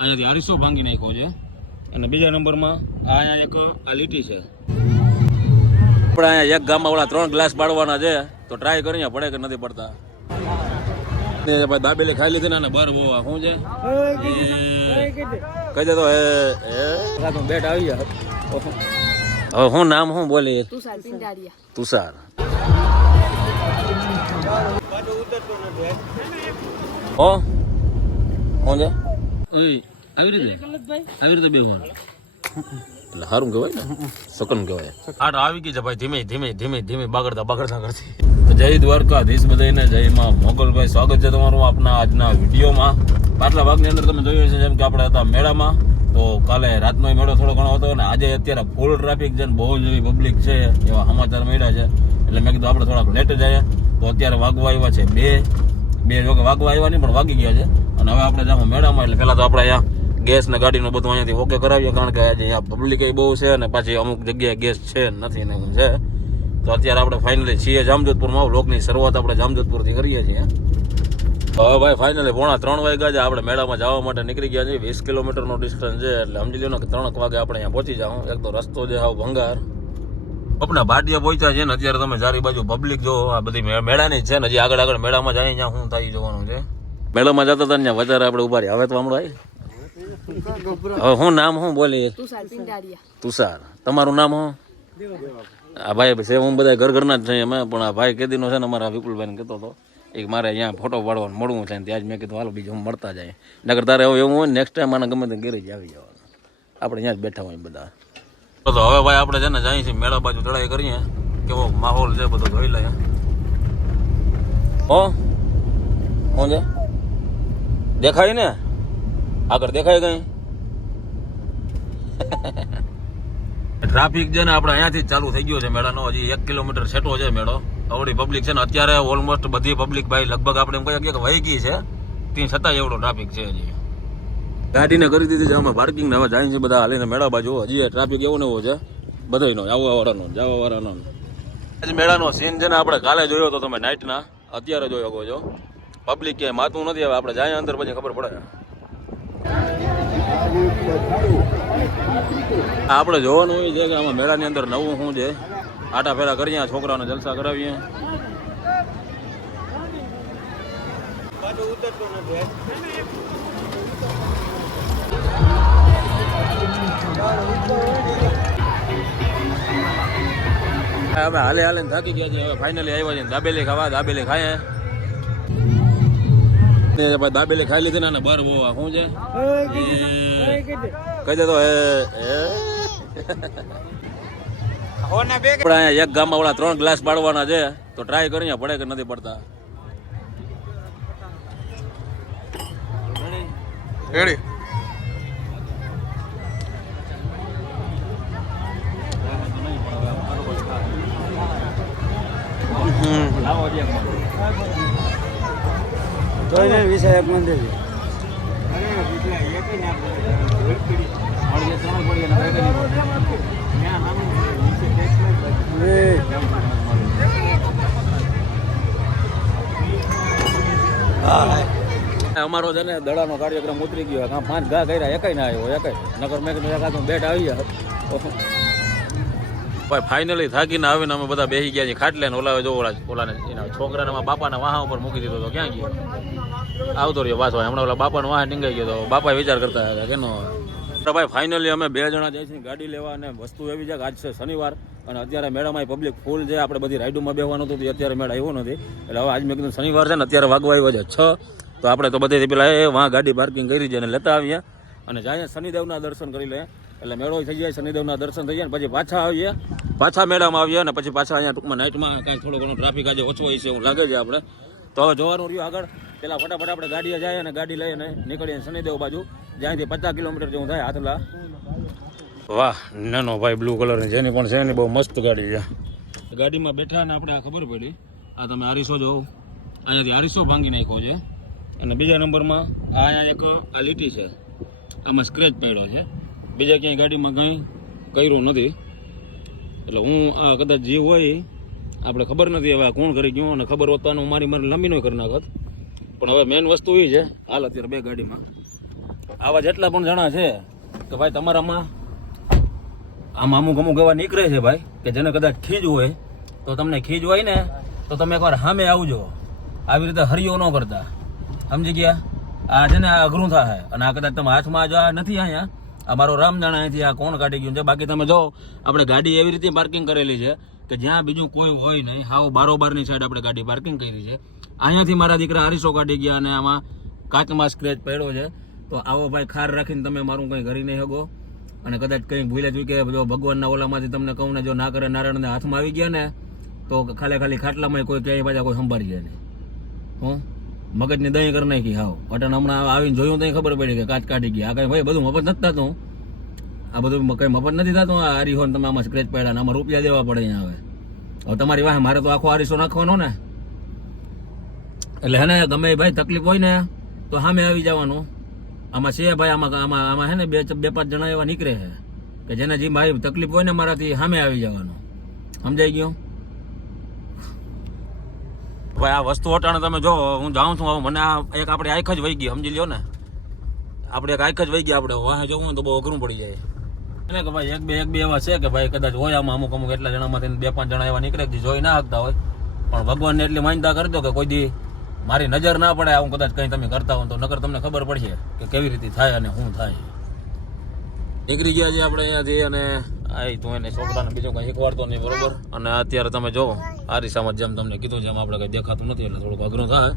અહીંયાથી અરીસો ભાંગી નાખ્યો છે. અને બીજા નંબરમાં આ અહીંયા એક આ લીટી છે. આપણે અહીંયા એક ગામમાં ઓલા ત્રણ ગ્લાસ પાડવાના છે. તો ટ્રાય કરીએ પડે કે નથી પડતા. દાબેલી ખાઈ લીધી ને બર બહુ શું છે? કહી દે તો એ એ બેટ આવી ગયા. હવે હું નામ શું બોલી? તુષાર. હો? કોણ છે? આવી રીતે? આવી રીતે બેહવાનું. એટલે સારું કહેવાય ને. સકન કહેવાય. આટ આવી ગઈ છે ભાઈ ધીમે ધીમે ધીમે ધીમે બાગડતા બાગડતા કરતી જય દ્વારકાધીશ બધાને જય માં મોગલભાઈ. સ્વાગત છે તમારું આપના આજના વિડીયોમાં. પાછલા ભાગની અંદર તમે જોયું છે જેમ કે આપણે હતા મેળામાં. તો કાલે રાતનો મેળો થોડો ઘણો હતો અને આજે અત્યારે ફૂલ ટ્રાફિક છે ને બહુ જ એવી પબ્લિક છે એવા સમાચાર મળ્યા છે. એટલે મેં કીધું આપણે થોડાક લેટ જઈએ. તો અત્યારે વાગવા આવ્યા છે બે. બે જોકે વાગવા આવ્યા નહીં પણ વાગી ગયા છે. અને હવે આપણે જાઉં મેળામાં, એટલે પહેલાં તો આપણે અહીંયા ગેસ ને ગાડીનું બધું અહીંયાથી ઓકે કરાવીએ, કારણ કે આજે અહીંયા પબ્લિક બહુ છે અને પાછી અમુક જગ્યાએ ગેસ છે નથી ને છે. તો અત્યારે આપણે ફાઇનલી છીએ જામજોધપુરમાં. લોકની શરૂઆત આપણે જામજોધપુરથી કરીએ છીએ. હવે ભાઈ ફાઇનલી પોણા ત્રણ વાગ્યા છે. આપણે મેળામાં જવા માટે નીકળી ગયા છીએ. વીસ કિલોમીટરનો ડિસ્ટન્સ છે, એટલે સમજી લો ને કે ત્રણ વાગે આપણે અહીંયા પહોંચી જાઉં. એક તો રસ્તો છે આવો ભંગાર. આપણા ભાટિયા પહોંચ્યા છે ને, અત્યારે તમે ચારી બાજુ પબ્લિક જો, આ બધી મેળાની છે ને, હજી આગળ આગળ મેળામાં જાય ત્યાં શું થાય જવાનું છે. મેળામાં જતા હતા ને વધારે આપણે ઊભા રહ્યા. હવે તો હમણાં આવી. હવે શું નામ શું બોલી? તુષાર તમારું નામ શું આ ભાઈ છે હું બધા ઘર ઘરના જ છીએ અમે પણ આ ભાઈ કેદીનો છે ને અમારા વિપુલભાઈને કહેતો હતો એક મારે અહીંયા ફોટો પાડવાનું મળવું છે ને ત્યાં જ મેં કીધું હાલો બીજું મળતા જાય. નગર તારે હવે એવું હોય નેક્સ્ટ ટાઈમ આને ગમે તે ઘરે જ આવી જવાનું. આપણે અહીંયા જ બેઠા હોય બધા. તો હવે ભાઈ આપણે છે ને જઈએ છીએ મેળા બાજુ ચડાઈ કરીએ. કેવો માહોલ છે બધો જોઈ લઈએ. હો? શું છે દેખાય ને? આગળ દેખાય કઈ? ટ્રાફિક છે ને આપણે અહીંયાથી ચાલુ થઈ ગયો છે મેળાનો. હજી એક કિલોમીટર છેટો છે મેળો. અવડી પબ્લિક છે ને અત્યારે ઓલમોસ્ટ બધી પબ્લિક ભાઈ લગભગ આપણે એમ કહીએ કે વહી ગઈ છે. ત્યાં છતાં એવડો ટ્રાફિક છે હજી. ગાડીને કરી દીધી છે. અમે પાર્કિંગ હવે જાય છે બધા હાલીને મેળા બાજુ. હજી ટ્રાફિક એવો એવો છે. બધાનો આવવા વાળાનો જવા વાળાનો મેળાનો સીન છે ને આપણે કાલે જોયો હતો તમે નાઇટના અત્યારે જોયો છો. પબ્લિક ક્યાંય માતું નથી હવે આપણે જાય અંદર પછી ખબર પડે. આપણે જોવાનું હોય છે કે આમાં મેળાની અંદર નવું શું છે? આટા ફેરા કરીએ, છોકરાઓને જલસા કરાવીએ. હવે હાલે હાલે થાકી ગયા છે, હવે ફાઇનલી આવ્યા છે દાબેલી ખાવા, દાબેલી ખાય ને ભાઈ દાબેલી ખાઈ લીધી ને અને બર બહુ શું છે? કહી દે તો એ એ આપણે એક ગામમાં ઓલા ત્રણ ગ્લાસ પાડવાના છે. તો ટ્રાય કરીએ પડે કે નથી પડતા? રેડી અમારો છે ને દડાનો કાર્યક્રમ ઉતરી ગયો. કાં પાંચ ઘા કર્યા એકાઈ ના આવ્યો એકાઈ નગર મેં એકાદ બેટ આવી ગયા ભાઈ ફાઇનલી થાકીને આવીને અમે બધા બેસી ગયા છીએ. ખાટલે ને ઓલા જો ઓલા ઓલાને એના છોકરાને બાપાના વાહા ઉપર મૂકી દીધો તો ક્યાં ગયો? આવતો રહ્યો પાછો. હમણાં ઓલા બાપાનો વાહ નીકળી ગયો તો બાપા વિચાર કરતા હતા કેનો ભાઈ ફાઇનલી અમે બે જણા જઈએ છીએ ગાડી લેવા અને વસ્તુ એવી છે કે આજ છે શનિવાર અને અત્યારે મેળામાં પબ્લિક ફૂલ છે. આપણે બધી રાઇડોમાં બેવાનું હતું અત્યારે મેળા આવ્યો નથી. એટલે હવે આજ મેં કીધું શનિવાર છે ને, અત્યારે વાગવા આવ્યો છે છ. તો આપણે તો બધે પેલા એ વાં ગાડી પાર્કિંગ કરી છે અને લેતા આવીએ. અને જાય શનિદેવના દર્શન કરી લે. એટલે મેળો થઈ જાય, શનિદેવના દર્શન થઈ જાય પછી પાછા આવીએ. પાછા મેળામાં આવીએ અને પછી પાછા અહીંયા ટૂંકમાં નાઇટમાં કાંઈ થોડો ઘણો ટ્રાફિક આજે ઓછો હોય છે એવું લાગે છે આપણે. તો હવે જોવાનું રહ્યું આગળ. પેલા ફટાફટ આપણે ગાડીએ જાય અને ગાડી લઈને નીકળીએ શનિદેવ બાજુ. જ્યાંથી પચાસ કિલોમીટર જેવું થાય હાથલા. વાહ, નાનો ભાઈ બ્લુ કલરની જેની પણ છે ને બહુ મસ્ત ગાડી છે. ગાડીમાં બેઠા ને આપણે ખબર પડી. આ તમે આરીસો જોવો. અહીંયાથી આરીસો ભાંગી નાખ્યો છે. અને બીજા નંબરમાં આ અહીંયા એક આ લીટી છે. આમાં સ્ક્રેચ પડ્યો છે. બીજા ક્યાંય ગાડીમાં કંઈ કર્યું નથી. એટલે હું આ કદાચ જે હોય આપણે ખબર નથી હવે કોણ કરી ગયું અને ખબર હોતવાનું મારી મારી લાંબી નો કરી નાખત. પણ હવે મેઇન વસ્તુ એ છે, હાલ અત્યારે બે ગાડીમાં. આવા જેટલા પણ જણા છે કે ભાઈ તમારામાં આમ અમુક અમુક એવા નીકળે છે ભાઈ, કે જેને કદાચ ખીજ હોય, તો તમને ખીજ હોય ને, તો તમે એકવાર સામે આવજો. આવી રીતે હરિયો ન કરતા. સમજી ગયા? આ છે ને આ અઘરું થાય. અને આ કદાચ તમે હાથમાં જો નથી અહીંયા આ મારો રામ જાણે અહીંથી આ કોણ કાઢી ગયું છે? બાકી તમે જો, આપણે ગાડી એવી રીતે પાર્કિંગ કરેલી છે કે જ્યાં બીજું કોઈ હોય નહીં. હાવ બારોબારની સાઈડ આપણે ગાડી પાર્કિંગ કરી છે. અહીંયાથી મારા દીકરા હરીસો કાઢી ગયા અને આમાં કાચમાં સ્ક્રેચ પડ્યો છે. તો આવો ભાઈ ખાર રાખીને તમે મારું કંઈ કરી નહીં શકો અને કદાચ કંઈ ભૂલે ચૂકે જો ભગવાનના ઓલામાંથી તમને કહું ને જો ના કરે નારાયણને હાથમાં આવી ગયા ને, તો ખાલી ખાલી ખાટલામાં કોઈ ક્યાંય પાછા કોઈ સંભાળી જાય નહીં. હું? મગજની દહીં કરી નાખી હાવ. અટણ હમણાં આવીને જોયું તો ખબર પડી કે કાચ કાઢી ગયા. આ કઈ ભાઈ બધું મફત નથી થતું. આ બધું કઈ મફત નથી થતું? આ હરીહો ને તમે આમાં સ્ક્રેચ પડ્યા આમાં રૂપિયા દેવા પડે અહીંયા હવે. હવે તમારી વાહે મારે તો આખો આરીસો નાખવાનો ને. એટલે હે ને, ગમે ભાઈ તકલીફ હોય ને, તો સામે આવી જવાનું. આમાં છે ભાઈ, આમાં આમાં આમાં હે ને બે બે પાંચ જણા એવા નીકળે છે. કે જેને જે ભાઈ તકલીફ હોય ને મારાથી સામે આવી જવાનું. સમજાઈ ગયું? ભાઈ, આ વસ્તુ અટાણે તમે જો, હું જાઉં છું, હવે મને આ એક આપણે આંખ જ વહી ગઈ, સમજી લ્યો ને. આપણે એક આંખ જ વહી ગઈ આપણે વાહ જવું તો બહુ અઘરું પડી જાય. એને કે ભાઈ એક બે એક બે એવા છે કે ભાઈ કદાચ હોય આમાં અમુક અમુક એટલા જણામાંથી બે પાંચ જણા એવા નીકળે જે જોઈ ના શકતા હોય. પણ ભગવાનને એટલી માન્યતા કરી દો કે કોઈ દી મારી નજર ના પડે, આવું કદાચ કંઈ તમે કરતા હો તો નકર તમને ખબર પડશે કે કેવી રીતે થાય અને શું થાય. નીકળી ગયા છે આપણે અહીંયાથી અને આ તું એને છોકરાને બીજું કંઈ શીખવાડતો નહીં, બરોબર? અને અત્યારે તમે જો આ રીસામાં જેમ તમને કીધું જેમ આપણે કંઈ દેખાતું નથી, એટલે થોડુંક અઘરું થાય.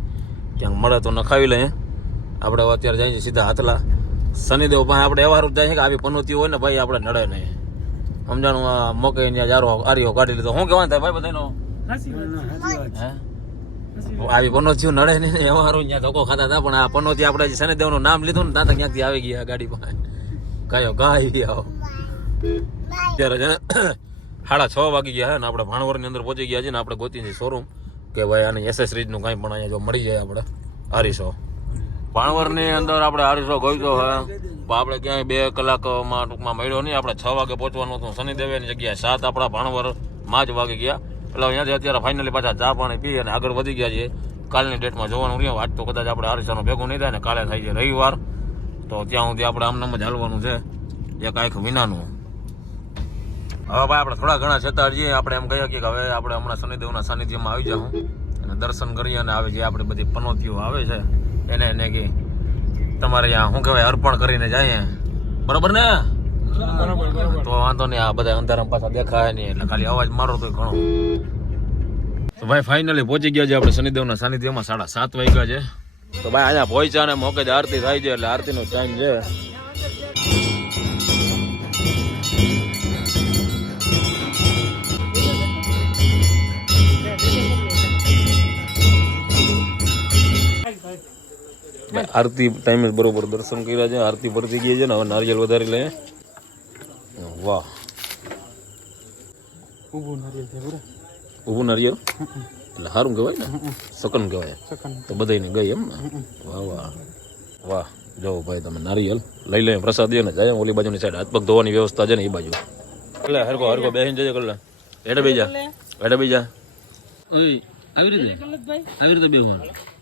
ક્યાંક મળે તો નખાવી લઈએ આપણે અત્યારે જઈએ સીધા હાથલા. શનિદેવ પણ આપણે એવા જાય છે કે આવી પનોતી હોય ને ભાઈ આપણે નડે નહીં. સમજાણું? આ મકઈ ત્યાં જારો આરીઓ કાઢી લીધો. શું કહેવાનું થાય ભાઈ બધાનો આવી પનોતી નડે નહીં ને એમાં ત્યાં ધોકો ખાતા હતા પણ આ પનોતી આપણે શનિદેવનું નામ લીધું ને ત્યાં તો ક્યાંકથી આવી ગયા ગાડી પાસે. કયો ગાય. આવો ત્યારે છે સાડા છ વાગી ગયા હે ને આપણે ભાણવરની અંદર પહોંચી ગયા છે ને આપણે ગોતી છે શોરૂમ કે ભાઈ આની એસેસરીઝનું કાંઈ પણ અહીંયા જો મળી જાય આપણે. હરીસો ભાણવરની અંદર આપણે હારીસો ગયો હે. પણ આપણે ક્યાંય બે કલાકમાં ટૂંકમાં મળ્યો નહીં. આપણે છ વાગે પહોંચવાનું હતું. શનિદેવની જગ્યાએ સાત આપણા ભાણવરમાં જ વાગી ગયા. એટલે અહીંયાથી અત્યારે ફાઇનલી પાછા ચા પાણી પી અને આગળ વધી ગયા છીએ. કાલની ડેટમાં જોવાનું રહ્યું. આજ તો કદાચ આપણે હરીસાનું ભેગું નહીં થાય ને કાલે થાય છે રવિવાર. તો ત્યાં સુધી આપણે આમનામ જ હાલવાનું છે. એક આંખ વિનાનું. હવે ભાઈ આપણે થોડા ઘણા છતાં જઈએ આપણે એમ કહીએ કે હવે આપણે હમણાં શનિદેવના સાનિધ્યમાં આવી જાઉં. અને દર્શન કરીએ અને આવે જે આપણે બધી પનોતીઓ આવે છે એને એને કે તમારે અહીંયા શું કહેવાય અર્પણ કરીને જાય બરોબર ને? તો વાંધો નહીં આ બધા અંધારામાં પાછા દેખાય નહીં એટલે ખાલી અવાજ મારો તો ઘણો. તો ભાઈ ફાઇનલી પહોંચી ગયા છે આપણે શનિદેવના સાનિધ્યમાં સાડા સાત વાગ્યા છે. તો ભાઈ અહીંયા પહોંચ્યા ને મોકે જ આરતી થાય છે એટલે આરતીનો ટાઈમ છે. આરતી ટાઈમે બરોબર દર્શન કર્યા છે આરતી પરથી ગઈ છે ને હવે નારિયેલ વધારી લે. વાહ. ઊભું નારિયેલ એટલે સારું કહેવાય ને. સકન કહેવાય. તો બધાને ગઈ એમ ને? વાહ વાહ. વાહ. જો ભાઈ તમે નારિયેલ લઈ લઈએ પ્રસાદ દે ને જાય ઓલી બાજુની સાઈડ હાથ પગ ધોવાની વ્યવસ્થા છે ને એ બાજુ. એટલે હરકો હરકો બેસીને જજે કર લે એડે બેજા એડે બેજા. આવી રીતે? આવી રીતે બેહવાનું.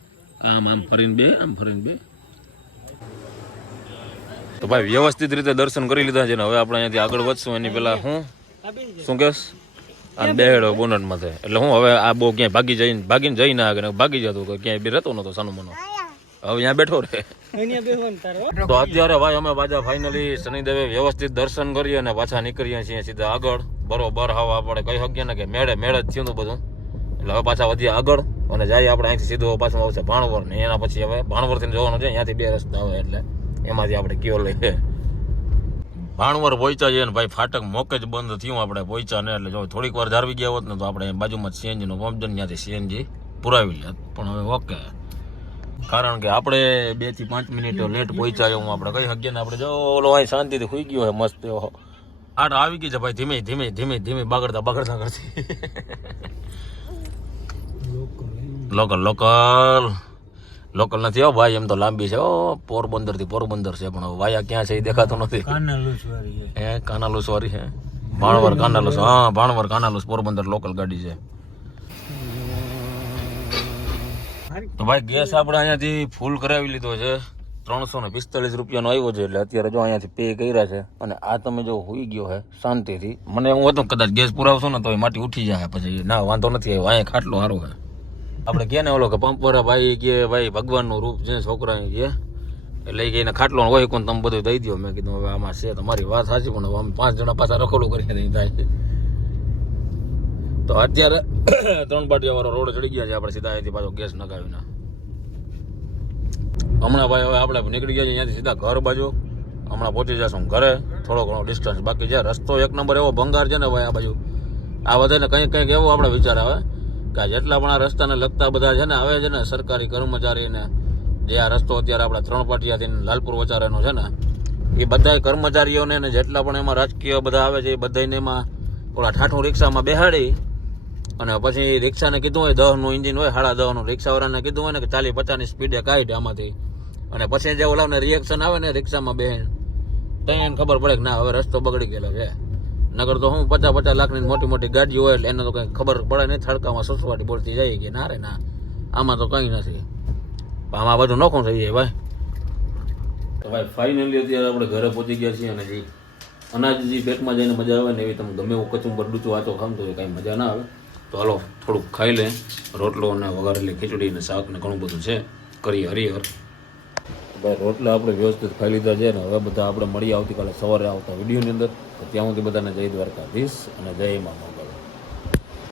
આમ આમ ફરીને બે, આમ ફરીને બે. તો ભાઈ, વ્યવસ્થિત રીતે દર્શન કરી લીધા છે ને હવે આપણે અહીંયાથી આગળ વધશું. એની પહેલા હું? શું કહેશ? અને બેહેડો બોનટ માથે એટલે હું હવે આ બહુ ક્યાંય ભાગી જઈને ભાગીને જઈ ના આગળ ભાગી જતો કે ક્યાંય બી રહેતો નતો સાનું મનો. હવે અહીંયા બેઠો રે તો અત્યારે ભાઈ અમે પાછા ફાઇનલી શનિદેવે વ્યવસ્થિત દર્શન કરીએ અને પાછા નીકળીએ છીએ સીધા આગળ. બરોબર, હવા આપણે કહી શકીએ ને કે મેળે મેળે જ થયું બધું. એટલે હવે પાછા વધીએ આગળ. અને જાય આપણે અહીંથી સીધો પાછું આવશે ભાણવર ને એના પછી હવે ભાણવરથી જવાનું છે, અહીંયાથી બે રસ્તા આવે એટલે એમાંથી આપણે કયો લઈએ. ભાણવર પહોંચ્યા છે ને ભાઈ ફાટક મોકે જ બંધ થયું આપણે પહોંચ્યા ને એટલે જો થોડીક વાર જાળવી ગયા હોત ને તો આપણે બાજુમાં સીએનજી નો પંપ છે ત્યાંથી સીએનજી પુરાવી લે પણ હવે ઓકે. કારણ કે આપણે બેથી પાંચ મિનિટ લેટ પહોંચ્યા હું આપણે કહી શકીએ ને આપણે જો ઓલો અહીં શાંતિથી સુઈ ગયો હોય મસ્ત આટ આવી ગઈ છે ભાઈ ધીમે ધીમે ધીમે ધીમે, બગડતા બગડતા કરતી. લોકલ લોકલ લોકલ નથી હો ભાઈ એમ તો લાંબી છે. ઓ પોરબંદરથી પોરબંદર છે પણ વાયા ક્યાં છે એ દેખાતું નથી. હે કાનાલુસ વાળી છે? ભાણવર કાનાલુસ હા ભાણવર કાનાલુસ પોરબંદર લોકલ ગાડી છે. તો ભાઈ ગેસ આપણે અહીંયાથી ફૂલ કરાવી લીધો છે. ત્રણસો ને પિસ્તાલીસ રૂપિયાનો આવ્યો છે એટલે અત્યારે જો અહીંયાથી પે કર્યા છે અને આ તમે જો હોઈ ગયો હે શાંતિથી. મને એવું હતું કદાચ ગેસ પુરાવશો ને તો એ માટી ઉઠી જાય પછી ના વાંધો નથી આવ્યો અહીંયા ખાટલો સારો હે. આપણે કે ને ઓલો કે પંપરા ભાઈ કે ભાઈ ભગવાનનું રૂપ છે છોકરા કે. એટલે કે એને ખાટલો હોય કોણ, તમે બધું દઈ દો મેં કીધું, હવે આમાં છે તમારી વાત સાચી, પણ અમે પાંચ જણા પાછા રખોડું કરીને નહીં થાય. તો અત્યારે ત્રણ પાટિયા વાળો રોડ ચડી ગયા છે, આપણે સીધા અહીંથી પાછો ગેસ નખાવીને હમણાં ભાઈ હવે આપણે નીકળી ગયા છે અહીંયાથી સીધા ઘર બાજુ. હમણાં પહોંચી જશું ઘરે. થોડો ઘણો ડિસ્ટન્સ બાકી છે. રસ્તો એક નંબર એવો ભંગાર છે ને ભાઈ આ બાજુ. આ બધાને કંઈક કંઈક એવો આપણે વિચાર આવે. કે જેટલા પણ આ રસ્તાને લગતા બધા છે ને આવે છે ને સરકારી કર્મચારીને જે આ રસ્તો અત્યારે આપણે ત્રણ પાટિયાથી લાલપુર વચારાનો છે ને, એ બધા કર્મચારીઓને ને જેટલા પણ એમાં રાજકીય બધા આવે છે, એ બધાને એમાં ઓલા ઠાઠું રિક્ષામાં બેહાડી અને પછી રિક્ષાને કીધું હોય દહનું ઇન્જિન હોય સાડા દહનું, રિક્ષાવાળાને કીધું હોય ને કે ચાલી પચાસની સ્પીડે કાઢ આમાંથી. અને પછી જે ઓલાને રિએક્શન આવે ને રિક્ષામાં બેન તો એને ખબર પડે કે ના, હવે રસ્તો બગડી ગયેલો છે. નગર તો હું પચાસ પચાસ લાખની મોટી મોટી ગાડીઓ હોય એટલે એને તો કંઈ ખબર પડે નહીં. થડકામાં સસવાટી બોલતી જાય કે ના રે ના. આમાં તો કંઈ નથી. આમાં બધું નોખું થઈ જાય ભાઈ. તો ભાઈ ફાઇનલી અત્યારે આપણે ઘરે પહોંચી ગયા છીએ અને જે અનાજ જે પેટમાં જઈને મજા આવે ને એવી તમે ગમે એવું કચુંબર, ડૂચું વાંચો ખામતો હોય કાંઈ મજા ના આવે. તો હાલો, થોડુંક ખાઈ લે, રોટલો અને વઘારેલી ખીચડી અને શાક ને ઘણું બધું છે. કરી હરિહર. ભાઈ, રોટલા આપણે વ્યવસ્થિત ખાઈ લીધા છે ને હવે બધા આપણે મળીએ આવતીકાલે સવારે આવતા વિડીયોની અંદર. ત્યાં સુધી બધાને જય દ્વારકાધીશ અને જય મા